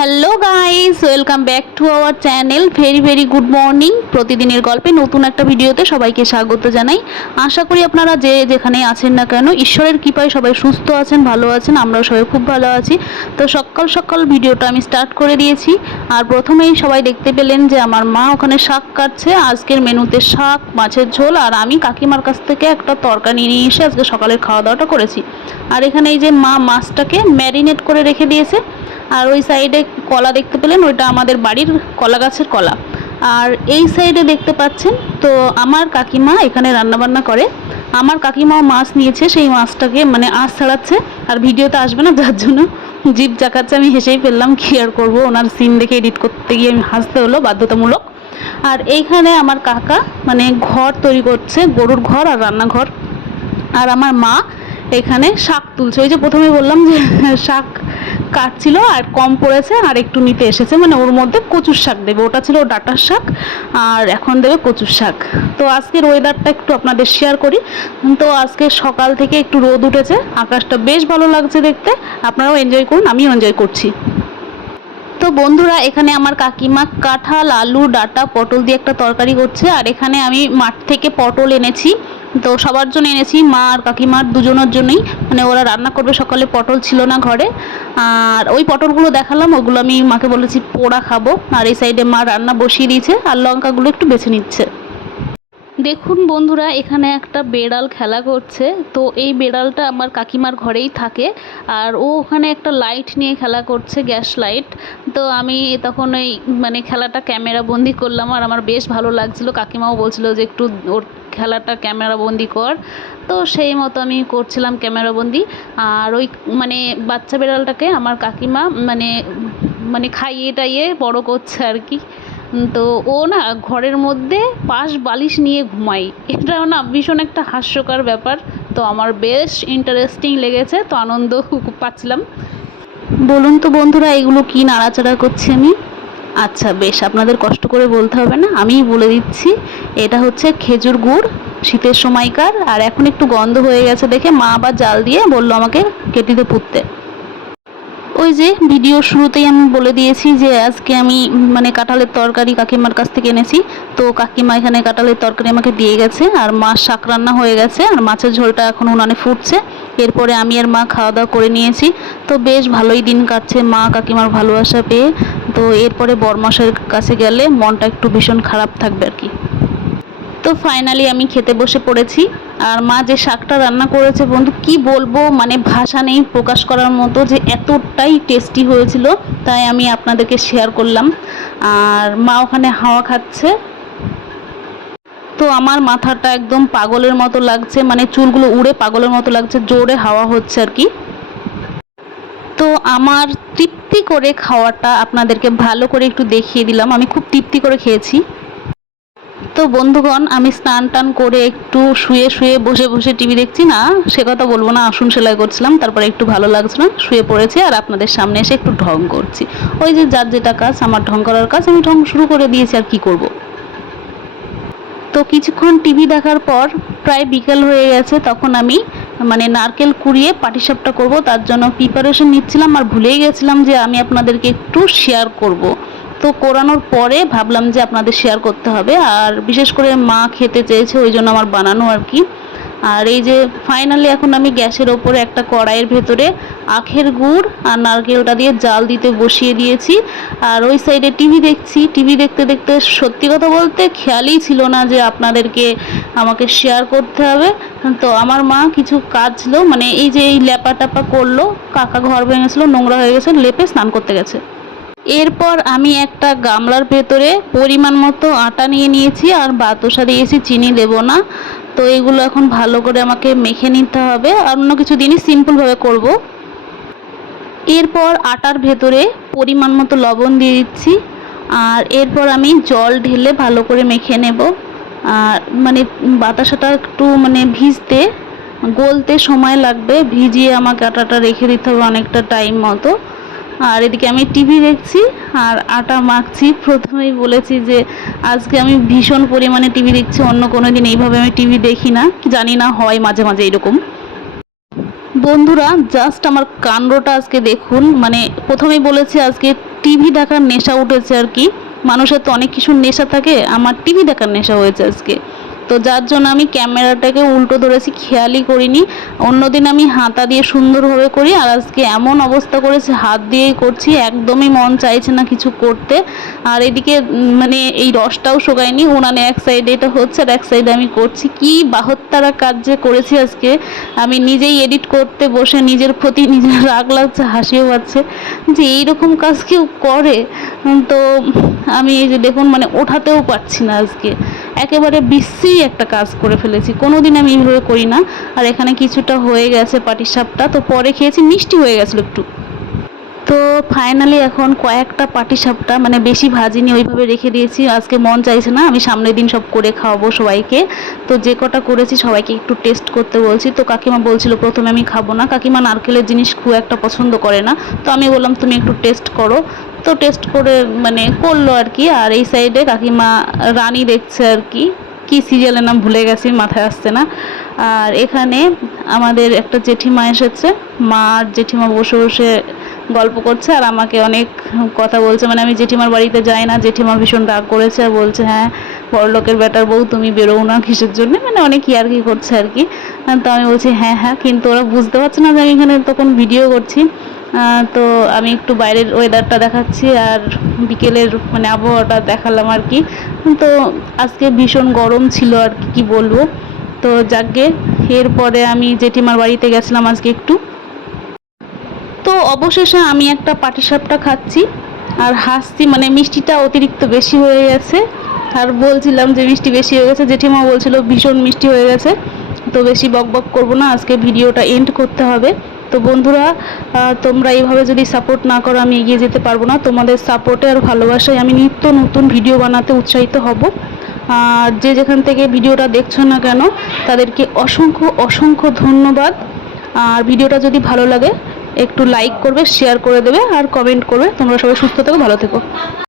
Hello guys, welcome back to our channel. Very very good morning. প্রতিদিনের গল্পে নতুন একটা ভিডিওতে সবাইকে স্বাগত জানাই। আশা করি আপনারা যে যেখানে আছেন না কেন ঈশ্বরের কৃপায় সবাই সুস্থ আছেন, ভালো আছেন। আমরাও সবাই খুব ভালো আছি। তো সকাল সকাল ভিডিওটা আমি স্টার্ট করে দিয়েছি। আর প্রথমেই সবাই দেখতে পেলেন যে আমার মা ওখানে শাক কাটছে। আজকের মেনুতে শাক, মাছের ঝোল, আর আমি কাকিমার কাছ থেকে একটা তরকারি নিয়ে এসে আজকে সকালের খাওয়া দাওয়াটা করেছি। আর এখানে এই যে মা মাছটাকে ম্যারিনেট করে রেখে দিয়েছে। আর ওই সাইডে কলা দেখতে পেলেন, ওইটা আমাদের বাড়ির কলা গাছের কলা। আর এই সাইডে দেখতে পাচ্ছেন তো আমার কাকিমা এখানে রান্নাবান্না করে। আমার কাকিমাও মাছ নিয়েছে, সেই মাছটাকে মানে আঁশ ছাড়াচ্ছে। আর ভিডিওতে আসবে না, যার জন্য জিভ চাকাচ্ছে। আমি হেসেই ফেললাম, কি আর করবো, ওনার সিন দেখে এডিট করতে গিয়ে আমি হাসতে হলো বাধ্যতামূলক। আর এইখানে আমার কাকা মানে ঘর তৈরি করছে, গরুর ঘর আর রান্নাঘর। আর আমার মা এখানে শাক তুলছে। ওই যে প্রথমে বললাম যে শাক কাটছিল আর কম পড়েছে, আর একটু নিতে এসেছে, মানে ওর মধ্যে কচুর শাক দেবে। ওটা ছিল ডাঁটার শাক, আর এখন দেবে কচুর শাক। তো আজকের ওয়েদারটা একটু আপনাদের শেয়ার করি। তো আজকে সকাল থেকে একটু রোদ উঠেছে, আকাশটা বেশ ভালো লাগছে দেখতে। আপনারাও এনজয় করুন, আমিও এনজয় করছি। তো বন্ধুরা, এখানে আমার কাকিমা কাঁঠাল, আলু, ডাঁটা, পটল দিয়ে একটা তরকারি করছে। আর এখানে আমি মাঠ থেকে পটল এনেছি, তো সবার জন্য এনেছি, মা আর কাকিমার দুজনের জন্যই। মানে ওরা রান্না করবে সকালে, পটল ছিল না ঘরে। আর ওই পটলগুলো দেখালাম, ওগুলো আমি মাকে বলেছি পোড়া খাবো। আর এই সাইডে মা রান্না বসিয়ে দিয়েছে, আর লঙ্কাগুলো একটু বেছে নিচ্ছে। দেখুন বন্ধুরা, এখানে একটা বেড়াল খেলা করছে। তো এই বেড়ালটা আমার কাকিমার ঘরেই থাকে, আর ও ওখানে একটা লাইট নিয়ে খেলা করছে, গ্যাস লাইট। তো আমি তখন ওই মানে খেলাটা ক্যামেরা বন্দি করলাম, আর আমার বেশ ভালো লাগছিল। কাকিমাও বলছিল যে একটু ওর খেলাটা ক্যামেরা বন্দি কর। তো সেই মতো আমি করছিলাম ক্যামেরা বন্দি। আর ওই মানে বাচ্চা বেড়ালটাকে আমার কাকিমা মানে মানে খাইয়ে টাইয়ে বড় করছে আর কি। তো ও না ঘরের মধ্যে পাশ বালিশ নিয়ে ঘুমায়। এটাও না ভীষণ একটা হাস্যকর ব্যাপার। তো আমার বেশ ইন্টারেস্টিং লেগেছে, তো আনন্দ পাচ্ছিলাম। বলুন তো বন্ধুরা, এগুলো কি নাড়াচাড়া করছি আমি? আচ্ছা বেশ, আপনাদের কষ্ট করে বলতে হবে না, আমিই বলে দিচ্ছি। এটা হচ্ছে খেজুর গুড়, শীতের সময়কার। আর এখন একটু গন্ধ হয়ে গেছে দেখে মা আবার জাল দিয়ে বললো আমাকে কেটলিতে পুঁততে। ওই যে ভিডিওর শুরুতেই আমি বলে দিয়েছি যে আজকে আমি মানে কাঁঠালের তরকারি কাকিমার কাছ থেকে এনেছি। তো কাকিমা এখানে কাঁঠালের তরকারি আমাকে দিয়ে গেছে, আর মাছ শাক রান্না হয়ে গেছে, আর মাছের ঝোলটা এখন উনানে ফুটছে। এরপরে আমি আর মা খাওয়া দাওয়া করে নিয়েছি। তো বেশ ভালোই দিন কাটছে মা কাকিমার ভালোবাসা পেয়ে। তো এরপরে বরমশাইয়ের কাছে গেলে মনটা একটু ভীষণ খারাপ থাকবে আর কি। তো ফাইনালি আমি খেতে বসে পড়েছি। আর মা যে শাকটা রান্না করেছে বন্ধু, কি বলবো, মানে ভাষা নেই প্রকাশ করার মতো, যে এতটাই টেস্টি হয়েছিল। তাই আমি আপনাদেরকে শেয়ার করলাম। আর মা ওখানে হাওয়া খাচ্ছে। তো আমার মাথাটা একদম পাগলের মতো লাগছে, মানে চুলগুলো উড়ে পাগলের মতো লাগছে, জোরে হাওয়া হচ্ছে আর কি। তো আমার তৃপ্তি করে খাওয়াটা আপনাদেরকে ভালো করে একটু দেখিয়ে দিলাম। আমি খুব তৃপ্তি করে খেয়েছি। তো বন্ধুগণ, আমি স্নান টান করে একটু শুয়ে শুয়ে বসে বসে টিভি দেখছি না, সে কথা বলবো না, আসন সেলাই করছিলাম। তারপরে একটু ভালো লাগছে না, শুয়ে পড়েছি। আর আপনাদের সামনে এসে একটু ঢং করছি। ওই যে যার যেটা কাজ, আমার ঢং করার কাজ, আমি ঢং শুরু করে দিয়েছি, আর কি করব। তো কিছুক্ষণ টিভি দেখার পর প্রায় বিকেল হয়ে গেছে। তখন আমি মানে নারকেল কুড়িয়ে পাটিসাপটা করব, তার জন্য প্রিপারেশন নিচ্ছিলাম। আর ভুলেই গেছিলাম যে আমি আপনাদেরকে একটু শেয়ার করব। তো কোরানোর পরে ভাবলাম যে আপনাদের শেয়ার করতে হবে। আর বিশেষ করে মা খেতে চেয়েছে, ওই জন্য আমার বানানো আর কি। আর এই যে ফাইনালি এখন আমি গ্যাসের ওপরে একটা কড়াইয়ের ভেতরে আখের গুড় আর নারকেলটা দিয়ে জাল দিতে বসিয়ে দিয়েছি। আর ওই সাইডে টিভি দেখছি। টিভি দেখতে দেখতে সত্যি কথা বলতে খেয়ালই ছিল না যে আপনাদেরকে আমাকে শেয়ার করতে হবে। তো আমার মা কিছু কাজ ছিল, মানে এই যে এই ল্যাপা ট্যাপা করলো, কাকা ঘর ভেঙেছিল, নোংরা হয়ে গেছে, লেপে স্নান করতে গেছে। এরপর আমি একটা গামলার ভেতরে পরিমাণ মতো আটা নিয়ে নিয়েছি, আর বাতাসা দিয়েছি, চিনি দেব না। তো এগুলো এখন ভালো করে আমাকে মেখে নিতে হবে। আর অন্য কিছু দিনই সিম্পলভাবে করব। এরপর আটার ভেতরে পরিমাণ মতো লবণ দিয়ে দিচ্ছি। আর এরপর আমি জল ঢেলে ভালো করে মেখে নেব। আর মানে বাতাসাটা একটু মানে ভিজতে গলতে সময় লাগবে, ভিজিয়ে আমাকে আটাটা রেখে দিতে হবে অনেকটা টাইম মতো। আর এদিকে আমি টিভি দেখছি আর আটা মাখছি। প্রথমেই বলেছি যে আজকে আমি ভীষণ পরিমাণে টিভি দেখছি, অন্য কোনো দিন এইভাবে আমি টিভি দেখি না, জানি না হয় মাঝে মাঝে এরকম। বন্ধুরা জাস্ট আমার কাণ্ডটা আজকে দেখুন। মানে প্রথমেই বলেছি আজকে টিভি দেখার নেশা উঠেছে আর কি। মানুষের তো অনেক কিছুর নেশা থাকে, আমার টিভি দেখার নেশা হয়েছে আজকে। তো যার জন্য আমি ক্যামেরাটাকে উল্টো ধরেছি, খেয়ালই করিনি। অন্যদিন আমি হাতা দিয়ে সুন্দরভাবে করি, আর আজকে এমন অবস্থা করেছে হাত দিয়েই করছি, একদমই মন চাইছে না কিছু করতে। আর এদিকে মানে এই রসটাও শোকায়নি, উনানে এক সাইডে এটা হচ্ছে আর এক সাইডে আমি করছি। কি বাহত্তরা কাজ যে করেছি আজকে, আমি নিজেই এডিট করতে বসে নিজের প্রতি নিজের রাগ লাগছে, হাসিও পাচ্ছে যে এইরকম কাজ কেউ করে। তো আমি এই যে দেখুন মানে ওঠাতেও পারছি না আজকে, একেবারে বিশ্রী একটা কাজ করে ফেলেছি, কোনোদিন আমি এইভাবে করি না। আর এখানে কিছুটা হয়ে গেছে পাটিসাপটা, তো পরে খেয়েছি, মিষ্টি হয়ে গেছিলো একটু। তো ফাইনালি এখন কয়েকটা পাটিসাপটা মানে বেশি ভাজিনি, ওইভাবে রেখে দিয়েছি, আজকে মন চাইছে না, আমি সামনের দিন সব করে খাওয়াবো সবাইকে। তো যে কটা করেছি সবাইকে একটু টেস্ট করতে বলছি। তো কাকিমা বলছিল প্রথমে আমি খাবো না, কাকিমা নারকেলের জিনিস খুব একটা পছন্দ করে না, তো আমি বললাম তুমি একটু টেস্ট করো। তো টেস্ট করে মানে করলো আর কি। আর এই সাইডে কাকিমা রানী দেখছে আর কি, কি সিরিয়ালের নাম ভুলে গেছি, মাথায় আসছে না। আর এখানে আমাদের একটা জেঠিমা এসেছে, মা আর জেঠিমা বসে বসে গল্প করছে আর আমাকে অনেক কথা বলছে, মানে আমি জেঠিমার বাড়িতে যাই না, জেঠিমা ভীষণ রাগ করেছে আর বলছে হ্যাঁ বড়লোকের বেটার বউ তুমি বেরোও না কিসের জন্য, মানে অনেক ইয়ার্কি করছে আর কি। তো আমি বলছি হ্যাঁ হ্যাঁ, কিন্তু ওরা বুঝতে পারছে না যে আমি এখানে তখন ভিডিও করছি। তো আমি একটু বাইরের ওয়েদারটা দেখাচ্ছি আর বিকেলের মানে আবহাওয়াটা দেখালাম আর কি। তো আজকে ভীষণ গরম ছিল আর কি বলবো। তো যাকগে, এরপরে আমি জেঠিমার বাড়িতে গেছিলাম আজকে একটু। তো অবশেষে আমি একটা পাটিসাপটা খাচ্ছি আর হাসছি, মানে মিষ্টিটা অতিরিক্ত বেশি হয়ে গেছে। আর বলছিলাম যে মিষ্টি বেশি হয়ে গেছে, জেঠিমা বলছিল ভীষণ মিষ্টি হয়ে গেছে। তো বেশি বক বক করবো না, আজকে ভিডিওটা এন্ড করতে হবে। তো বন্ধুরা, তোমরা এইভাবে যদি সাপোর্ট না করো আমি এগিয়ে যেতে পারবো না। তোমাদের সাপোর্টে আর ভালোবাসায় আমি নিত্য নতুন ভিডিও বানাতে উৎসাহিত হব। আর যে যেখান থেকে ভিডিওটা দেখছো না কেন তাদেরকে অসংখ্য অসংখ্য ধন্যবাদ। আর ভিডিওটা যদি ভালো লাগে একটু লাইক করবে, শেয়ার করে দেবে আর কমেন্ট করবে। তোমরা সবাই সুস্থ থেকো, ভালো থেকো।